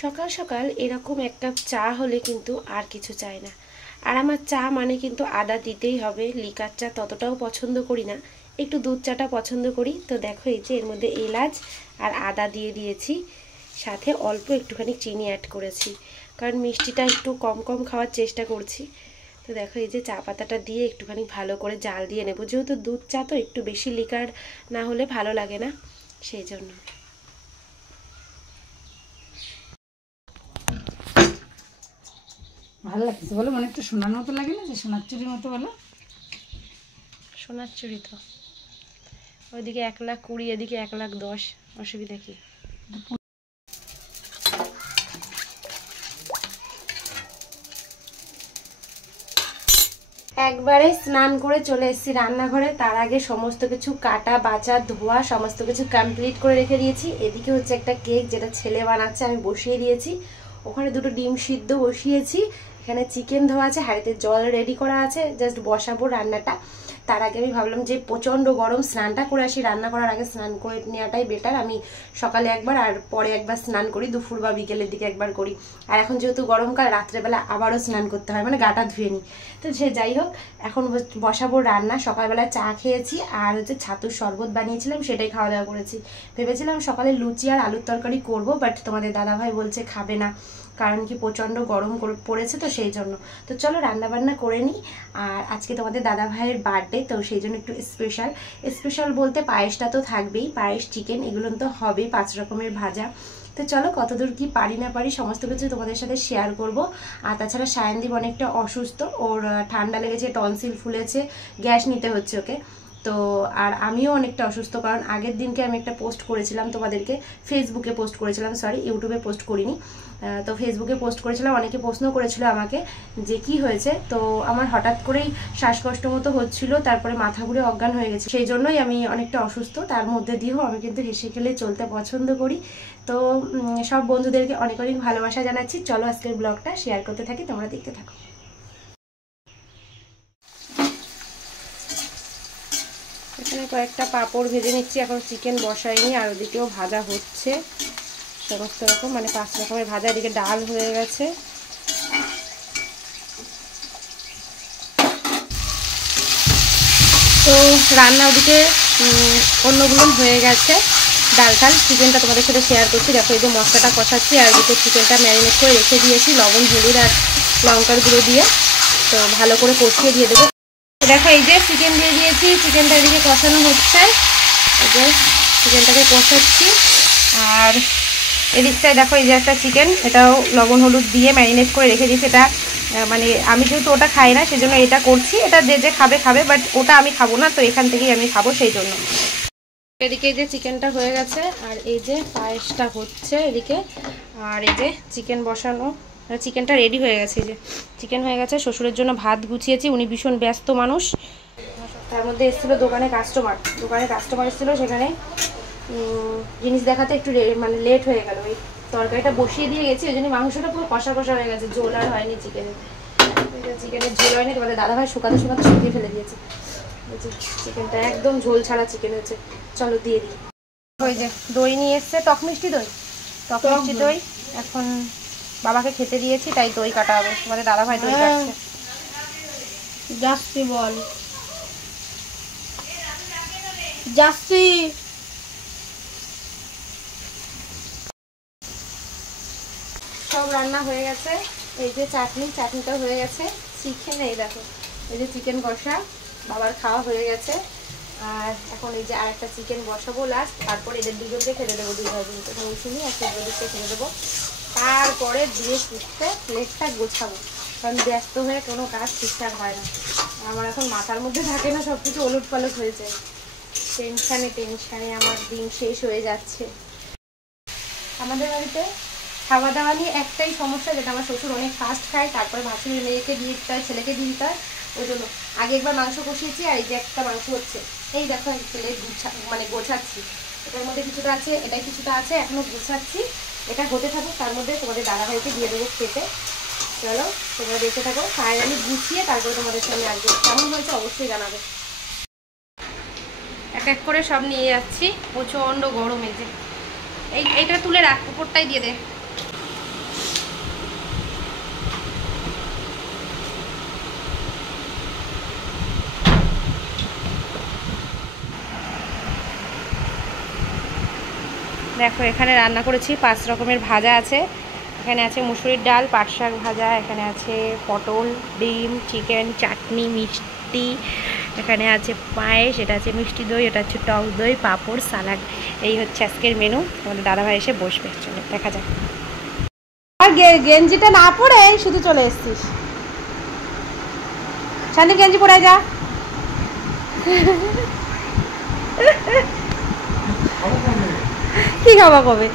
সকাল সকাল এরকম এক কাপ চা হলে কিন্তু আর কিছু চাই না। আর আমার চা মানে কিন্তু আদা দিতেই হবে। লিকার চা ততটাও পছন্দ করি না, একটু দুধ চাটা পছন্দ করি। তো দেখো এই যে এর মধ্যে এলাচ আর আদা দিয়ে দিয়েছি, সাথে অল্প একটুখানি চিনি অ্যাড করেছি, কারণ মিষ্টিটা একটু কম কম খাওয়ার চেষ্টা করছি। তো দেখো এই যে চা পাতাটা দিয়ে একটুখানি ভালো করে জাল দিয়ে নেব, যেহেতু দুধ চা তো একটু বেশি লিকার না হলে ভালো লাগে না, সেই জন্য। ভালো লাগছে বলো, মানে একটু সোনার মতো লাগে না, যে সোনার চুরির মতো বলো। সোনার চুরি তো ওইদিকে 1,20,000, এদিকে 1,10,000, অসুবিধা কি? একবারে স্নান করে চলে এসেছি রান্নাঘরে। তার আগে সমস্ত কিছু কাটা বাছা ধোয়া সমস্ত কিছু কমপ্লিট করে রেখে দিয়েছি। এদিকে হচ্ছে একটা কেক, যেটা ছেলে বানাচ্ছে, আমি বসিয়ে দিয়েছি। ওখানে দুটো ডিম সিদ্ধ বসিয়েছি, এখানে চিকেন ধোয়া আছে, হাঁড়িতে জল রেডি করা আছে, জাস্ট বসাবো রান্নাটা। তার আগে আমি ভাবলাম যে প্রচণ্ড গরম, স্নানটা করে আসি, রান্না করার আগে স্নান করে নেওয়াটাই বেটার। আমি সকালে একবার আর পরে একবার স্নান করি, দুপুর বা বিকেলের দিকে একবার করি। আর এখন যেহেতু গরমকাল, রাত্রেবেলা আবারও স্নান করতে হয়, মানে গাটা ধুয়ে নিই। তো সে যাই হোক, এখন বসাবো রান্না। সকালবেলা চা খেয়েছি আর হচ্ছে ছাতুর শরবত বানিয়েছিলাম, সেটাই খাওয়া দাওয়া করেছি। ভেবেছিলাম সকালে লুচি আর আলুর তরকারি করব, বাট তোমাদের দাদাভাই বলছে খাবে না, কারণ কি প্রচণ্ড গরম পড়েছে, তো সেই জন্য। তো চলো রান্না বান্না করে নিই। আর আজকে তোমাদের দাদা ভাইয়ের বার্থডে, তো সেই জন্য একটু স্পেশাল বলতে পায়েসটা তো থাকবেই, পায়েস চিকেন এগুলো তো হবেই, 5 রকমের ভাজা। তো চলো কতদূর কি পারি না পারি সমস্ত কিছু তোমাদের সাথে শেয়ার করব। আর তাছাড়া সায়নদীপ অনেকটা অসুস্থ, ওর ঠান্ডা লেগেছে, টনসিল ফুলেছে, গ্যাস নিতে হচ্ছে ওকে। তো আর আমিও অনেকটা অসুস্থ, কারণ আগের দিনকে আমি একটা পোস্ট করেছিলাম তোমাদেরকে, ফেসবুকে পোস্ট করেছিলাম, সরি ইউটিউবে পোস্ট করিনি। তো ফেসবুকে পোস্ট করেছিলাম, অনেকে প্রশ্ন করেছিল আমাকে যে কি হয়েছে। তো আমার হঠাৎ করেই শ্বাসকষ্ট মতো হচ্ছিল, তারপরে মাথা ঘুরে অজ্ঞান হয়ে গেছে, সেই জন্যই আমি অনেকটা অসুস্থ। তার মধ্যে দিয়েও আমি কিন্তু হেসে খেলে চলতে পছন্দ করি। তো সব বন্ধুদেরকে অনেক অনেক ভালোবাসা জানাচ্ছি। চলো আজকের ব্লগটা শেয়ার করতে থাকি, তোমরা দেখতে থাকো। এখানে কয়েকটা পাঁপড় ভেজে নিচ্ছি, এখন চিকেন বসাইনি, আর ওদিকেও ভাজা হচ্ছে সমস্ত রকম, মানে 5 রকমের ভাজা। এদিকে ডাল হয়ে গেছে। তো রান্না ওদিকে অন্যগুলো হয়ে গেছে, ডাল চিকেনটা তোমাদের সাথে শেয়ার করছি। দেখো এই যে মশলাটা কষাচ্ছি, আর ওদিকে চিকেনটা ম্যারিনেট করে রেখে দিয়েছি লবণ হলুদ আর লঙ্কার গুঁড়ো দিয়ে। তো ভালো করে কষিয়ে দিয়ে দেবো। দেখো এই যে চিকেন দিয়ে দিয়েছি, চিকেনটা এদিকে কষানো হচ্ছে, এই যে চিকেনটাকে কষাচ্ছি। আর এদিকটায় দেখো এই যে একটা চিকেন, এটাও লবণ হলুদ দিয়ে ম্যারিনেট করে রেখে দিয়েছি। এটা মানে আমি যেহেতু ওটা খাই না, সেজন্য এটা করছি। এটা যে যে খাবে খাবে, বাট ওটা আমি খাবো না, তো এখান থেকেই আমি খাবো, সেই জন্য। এদিকে এই যে চিকেনটা হয়ে গেছে, আর এই যে পায়েসটা হচ্ছে এদিকে, আর এই যে চিকেন বসানো, চিকেনটা রেডি হয়ে গেছে। এই যে চিকেন হয়ে গেছে, শ্বশুরের জন্য ভাত গুছিয়েছি, উনি ভীষণ ব্যস্ত মানুষ। তার মধ্যে এসেছিলো দোকানে কাস্টমার এসেছিলো, সেখানে জিনিস দেখাতে একটু মানে লেট হয়ে গেল। ওই তরকারিটা বসিয়ে দিয়ে গেছি, ওই জন্য মাংসটা পুরো কষা কষা হয়ে গেছে, ঝোল আর হয়নি চিকেনের। চিকেনের ঝোল হয়নি, তোমাদের দাদাভাই শুকাতে শুকিয়ে ফেলে দিয়েছে। চিকেনটা একদম ঝোল ছাড়া চিকেন হয়েছে। চলো দিয়ে দিই। ওই যে দই নিয়ে এসছে, টক মিষ্টি দই। এখন বাবাকে খেতে দিয়েছি, তাই দই কাটা হবে। তোমাদের দাদাভাই দই কাটছে। জাস্তি বল, জাস্তি। সব রান্না হয়ে গেছে। এই যে চাটনিটা হয়ে গেছে। চিকেন এই দেখো, এই যে চিকেন কষা বাবার খাওয়া হয়ে গেছে। আর এখন এই যে আরেকটা চিকেন বসাবো লাস্ট, তারপর এদের দুজনকে খেতে দেবো, 2 ভাই বোনকে, মৌসুমি আর সেগুলোকে খেতে দেবো। তারপরে দিয়ে সুস্থে প্লেটটা গোছাবো, কারণ ব্যস্ত হয়ে কোনো কাজ ঠিকঠাক হয় না। আমার এখন মাথার মধ্যে থাকে না, সব কিছু ওলট পালট হয়ে যায়। টেনশানে আমার দিন শেষ হয়ে যাচ্ছে। আমাদের বাড়িতে খাওয়া দাওয়া নিয়ে একটাই সমস্যা, যেটা আমার শ্বশুর অনেক ফাস্ট খায়, তারপরে ভাসুরের মেয়েকে দিয়ে দিতে হয়, ছেলেকে দিয়ে দিতে হয়। ওই জন্য আগে একবার মাংস কষিয়েছি, আর এই যে একটা মাংস হচ্ছে, এই দেখো ছেলে মানে গোছাচ্ছি। এটার মধ্যে কিছুটা আছে, এটাই কিছুটা আছে, এখনো গোছাচ্ছি। এটা হতে থাকুক, তার মধ্যে তোমাদের দাদাভাইকে দিয়ে দেবো খেতে। চলো তোমরা দেখতে থাকো, ফাইনালি গুছিয়ে তারপরে তোমাদের সামনে আসবে। কেমন হয়েছে অবশ্যই জানাবে। এক এক করে সব নিয়ে যাচ্ছি, প্রচণ্ড গরম। এই যে এইটা তুলে রাখ, উপরটাই দিয়ে দে। দেখো এখানে রান্না করেছি 5 রকমের ভাজা আছে। এখানে আছে মুসুরির ডাল, পাট শাক ভাজা, এখানে আছে পটল, ডিম, চিকেন, চাটনি, মিষ্টি, এখানে আছে পায়েস, এটা আছে মিষ্টি দই, এটা হচ্ছে টক দই, পাঁপড়, সালাড। এই হচ্ছে আজকের মেনু। আমাদের দাদাভাই এসে বসবে, চলো দেখা যাক। আর গেঞ্জিটা না পরে শুধু চলে এসছিস। শানি গেঞ্জি পরে যা। কি খাওয়া কবে?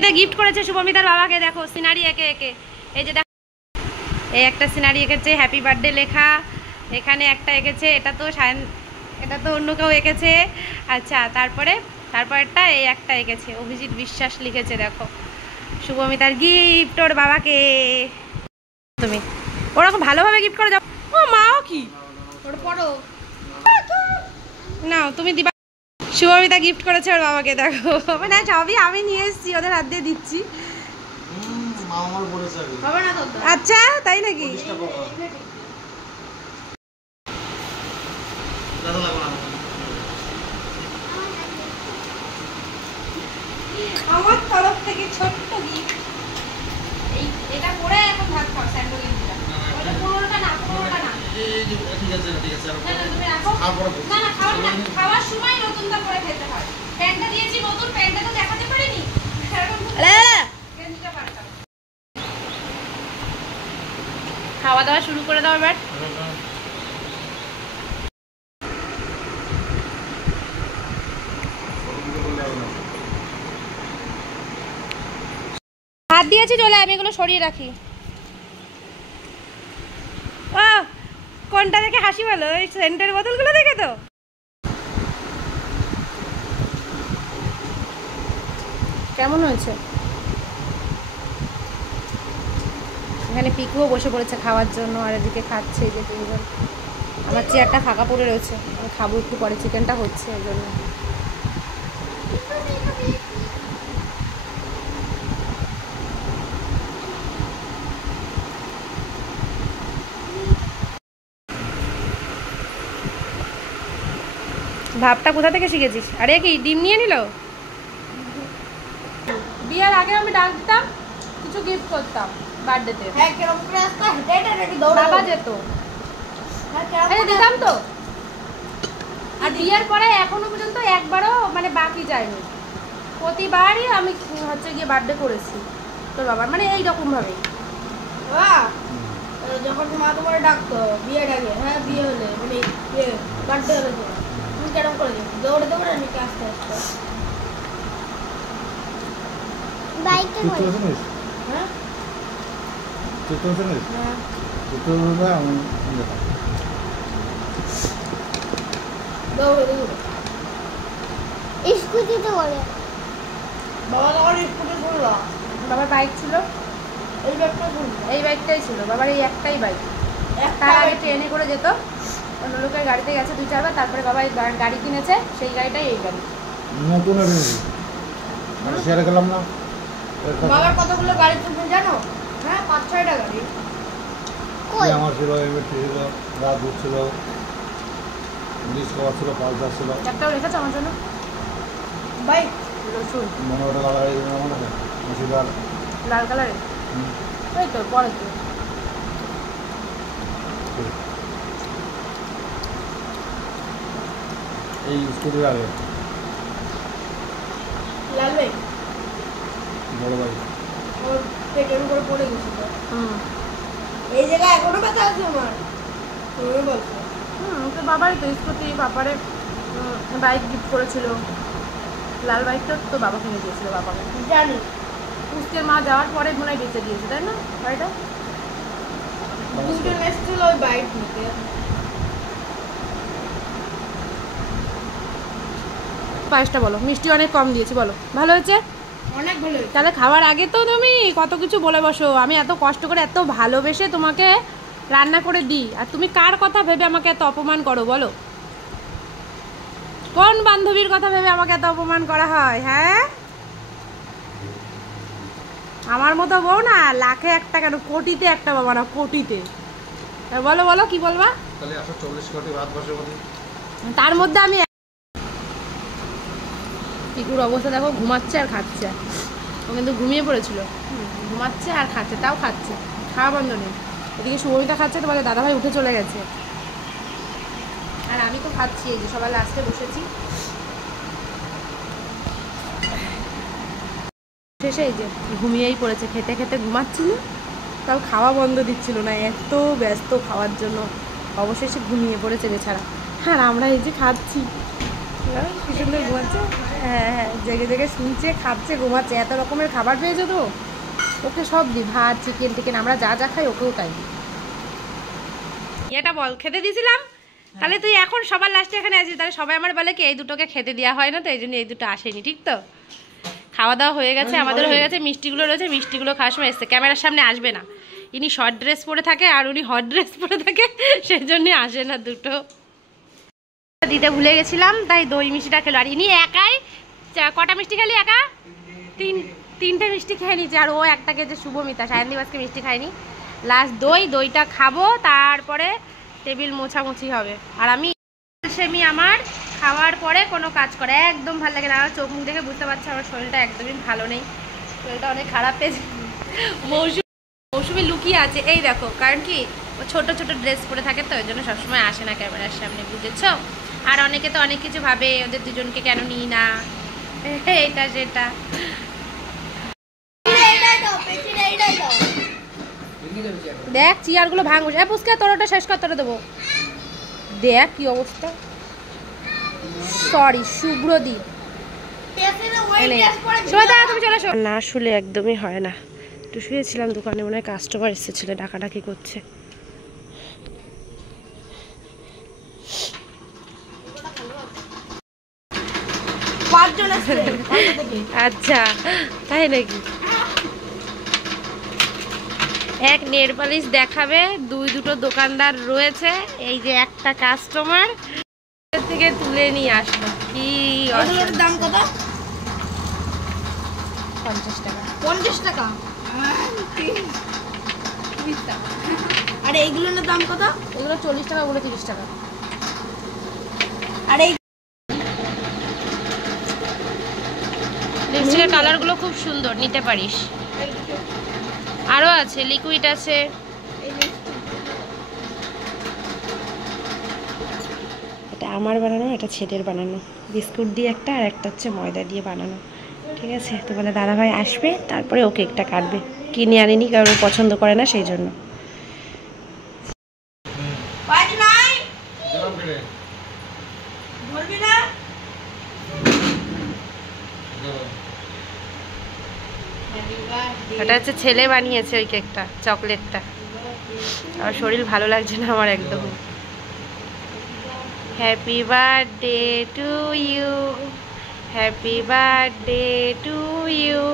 এটা গিফট করেছে শুভমিতার বাবাকে, দেখো সিনারি একে একে। এই যে দেখো, এই একটা সিনারি এঁকেছে হ্যাপি বার্থডে লেখা, এখানে একটা এঁকেছে, এটা তো অন্য কেউ এঁকেছে। আচ্ছা, তারপরেরটা এই একটা এঁকেছে অভিজিৎ বিশ্বাস লিখেছে। দেখো শুভমিতার গিফট ওর বাবাকে। তুমি ওরকম ভালোভাবে গিফট করে যাও। ও মাও কি নাও তুমি দিবা। শুভমিতা গিফট করেছে ওর বাবাকে, দেখো। না সবই আমি নিয়ে এসেছি, ওদের হাত দিয়ে দিচ্ছি। আচ্ছা তাই নাকি? আমার তরফ থেকে ছোট্ট গিফট। এটা পরে এখন ভাত খাও, স্যান্ডো গিফটটা। ওটা পুরোটা না। ঠিক আছে তুমি রাখো। না খাওয়ার সময় নতুনটা পরে খেতে হয়। প্যান্টটা দিয়েছি নতুন, প্যান্টটা তো দেখাতে পারিনি। খাওয়া দাওয়া শুরু করে দাও এবার। হাত দিয়েছি, চলে আমি এগুলো সরিয়ে রাখি। কোনটা দেখে হাসি ভালো? ওই সেন্টের বোতলগুলো দেখে তো। কেমন হয়েছে? এখানে পিকুও বসে পড়েছে খাওয়ার জন্য, আর এদিকে খাচ্ছে। এই যে তিনজন। আমার চেয়ারটা ফাঁকা পড়ে রয়েছে, আমি খাবো একটু পরে, চিকেনটা হচ্ছে এই জন্য। ভাবটা কোথা থেকে শিখেছিস? আরে কি ডিম নিয়ে নিল? বিয়ের আগে আমি ডাক দিতাম, কিছু গিফট করতাম বার্থডেতে। বাবা যেত, দিতাম তো। আর বিয়ের পরে এখনো পর্যন্ত একবারও মানে বাকি যায়নি। প্রতিবারই আমি হচ্ছে গিয়ে বার্থডে করেছি তোর বাবার, মানে এইরকম ভাবে। যখন মা তোমার ডাকতো বিয়ে ডাকে, হ্যাঁ বিয়ে হলে মানে বার্থডে হলে তুমি কেরম করে দিও? দৌড়ে দৌড়ে নাকি আস্তে আস্তে? বাইকে করে। হ্যাঁ দৌড়ে দৌড়ে স্কুটিতে করে। বাবা তখন স্কুটি শুনলো, বাবার বাইক ছিল, এই ব্যাগটা শুনলো, এই বাইকটাই ছিল বাবার, এই একটাই বাইক। তার আগে ট্রেনে করে যেত, অন্য লোকের গাড়িতে গেছে 2-4 বার, তারপরে বাবা গাড়ি কিনেছে, সেই গাড়িটাই এই গাড়ি। নতুন শেয়ারে গেলাম না। বাবার কতগুলো গাড়ি তুমি জানো? হ্যাঁ 5-6টা গাড়ি। আমার ছিল, এমএটি ছিল, রাজদূত ছিল, ইংলিশ কভার ছিল, পালসার ছিল। একটাও রেখেছে আমার জন্য বাইক রসুন মনে ওটা লাল গাড়ি মনে হয় মুর্শিদাবাদ লাল কালারের। ওই তো পরে তো এই স্কুটির আগে লাল বাইক বড় বাইক ওর পেটের উপরে পড়ে গেছিল। এই জায়গায় এখনো ব্যথা আছে আমার। তুমি বলছো তো বাবারই তো স্কুটি, বাবারে বাইক গিফট করেছিল। লাল বাইকটা তো বাবা কিনে দিয়েছিল বাবাকে, জানি। পুষ্টের মা যাওয়ার পরে মনে হয় বেঁচে দিয়েছে, তাই না গাড়িটা? দুজন এসেছিল ওই বাইক নিতে। পায়েসটা বলো, মিষ্টি অনেক কম দিয়েছি, বলো ভালো হয়েছে? অনেক ভালো হয়েছে। তাহলে খাওয়ার আগে তো তুমি কত কিছু বলে বসো। আমি এত কষ্ট করে এত ভালোবেসে তোমাকে রান্না করে দিই, আর তুমি কার কথা ভেবে আমাকে এত অপমান করো বলো? কোন বান্ধবীর কথা ভেবে আমাকে এত অপমান করা হয়? হ্যাঁ, আমার মতো বউ না লাখে একটা কেন কোটিতে একটা বাবা না, কোটিতে। বলো বলো কি বলবা? তাহলে 140 কোটি ভারতবর্ষের মধ্যে তার মধ্যে আমি টিকুর অবস্থা দেখো, ঘুমাচ্ছে আর খাচ্ছে। ও কিন্তু ঘুমিয়ে পড়েছিল, ঘুমাচ্ছে আর খাচ্ছে, তাও খাচ্ছে, খাওয়া বন্ধ নেই। এদিকে শুভমিতা খাচ্ছে, তোমাদের দাদাভাই উঠে চলে গেছে, আর আমি তো খাচ্ছি। এই যে সবাই লাস্টে বসেছি, শেষে এই যে ঘুমিয়েই পড়েছে, খেতে খেতে ঘুমাচ্ছিল, তাও খাওয়া বন্ধ দিচ্ছিল না, এত ব্যস্ত খাওয়ার জন্য। অবশেষে ঘুমিয়ে পড়েছে বেচারা। আর আমরা এই যে খাচ্ছি, কি সুন্দর ঘুমাচ্ছে। হ্যাঁ হ্যাঁ, জেগে জেগে শুনছে, খাচ্ছে, ঘুমাচ্ছে। এত রকমের খাবার পেয়েছে তো, ওকে সব দিই, ভাত চিকেন টিকেন, আমরা যা যা খাই ওকেও তাই দিই। এটা বল, খেতে দিয়েছিলাম, তাহলে তুই এখন সবার লাস্টে এখানে আছিস, তাহলে সবাই আমার বলে কি এই দুটোকে খেতে দেওয়া হয় না, তো এই জন্য এই দুটো আসেনি, ঠিক তো? খাওয়া দাওয়া হয়ে গেছে, আমাদের হয়ে গেছে, মিষ্টিগুলো রয়েছে, মিষ্টিগুলো খাওয়ার সময় এসছে, ক্যামেরার সামনে আসবে না। ইনি শর্ট ড্রেস পরে থাকে আর উনি হট ড্রেস পরে থাকে, সেই জন্যই আসে না দুটো। দিতে ভুলে গেছিলাম, তাই দই মিষ্টিটা খেলো। আর ইনি একাই কটা মিষ্টি খেলি? একা তিনটে মিষ্টি খেয়ে নিচ্ছে, আর ও একটা খেয়েছে শুভমিতা, সায়ন্দিব আজকে মিষ্টি খায়নি। লাস্ট দইটা খাবো, তারপরে টেবিল মোছামুছি হবে। আর আমি সেমি আমার খাওয়ার পরে কোনো কাজ করে একদম ভালো লাগে না। আমার চোখ মুখ দেখে বুঝতে পারছি আমার শরীরটা একদমই ভালো নেই, শরীরটা অনেক খারাপ পেয়েছে। মৌসুমি লুকিয়ে আছে, এই দেখো, কারণ কি ও ছোট ছোট ড্রেস পরে থাকে, তো ওই জন্য সবসময় আসে না ক্যামেরার সামনে, বুঝেছো? আর অনেকে তো অনেক কিছু ভাবে, ওদের দুজনকে কেন নিই না, এটা সেটা। দেখ চেয়ারগুলো ভাঙ, পুচকে তোর ওটা শেষ কর, তোরা দেবো। দেখ কি অবস্থা। সরি শুভ্রদীপ, না শুলে একদমই হয় না। একটু শুয়েছিলাম দোকানে, মনে হয় কাস্টমার এসেছিল, ডাকাডাকি করছে। আচ্ছা তাই নাকি? এক নেল পালিশ দেখাবে, দুটো দোকানদার রয়েছে, এই যে একটা কাস্টমার থেকে তুলে নিয়ে আসলো। কি দাম কত? 50 টাকা। 50 টাকা? আর এইগুলোর দাম কত? এগুলো 40 টাকা, ওগুলো 30 টাকা। আর এই লিপস্টিকের কালারগুলো খুব সুন্দর, নিতে পারিস। আরও আছে, লিকুইড আছে। এটা আমার বানানো, এটা ছেলের বানানো, বিস্কুট দিয়ে একটা, আর একটা হচ্ছে ময়দা দিয়ে বানানো, ঠিক আছে? তো বলে দাদাভাই আসবে, তারপরে ও কেকটা কাটবে। কিনে আনিনি, কারণ ও পছন্দ করে না, সেই জন্য। এটা হচ্ছে ছেলে বানিয়েছে ওই কেকটা, চকলেটটা। আর শরীর ভালো লাগছে না আমার একদম। Happy birthday to you, happy birthday to you.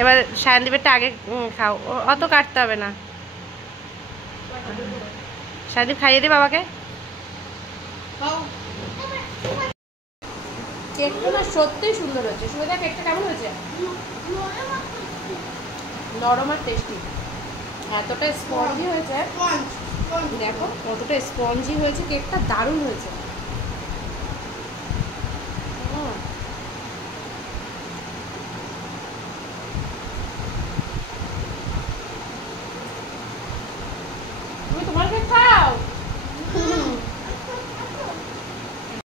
এবার সায়নদীপেরটা আগে খাও, অত কাটতে হবে না। সায়নদীপ খাইয়ে দে বাবাকে। কেকটা না সত্যিই সুন্দর হয়েছে। সুবিধা, কেকটা কেমন হয়েছে? নরম আর টেস্টি, এতটা স্পঞ্জি হয়েছে, দেখো কতটা স্পঞ্জি হয়েছে, কেকটা দারুণ হয়েছে। তুমি তোমার কেক খাও।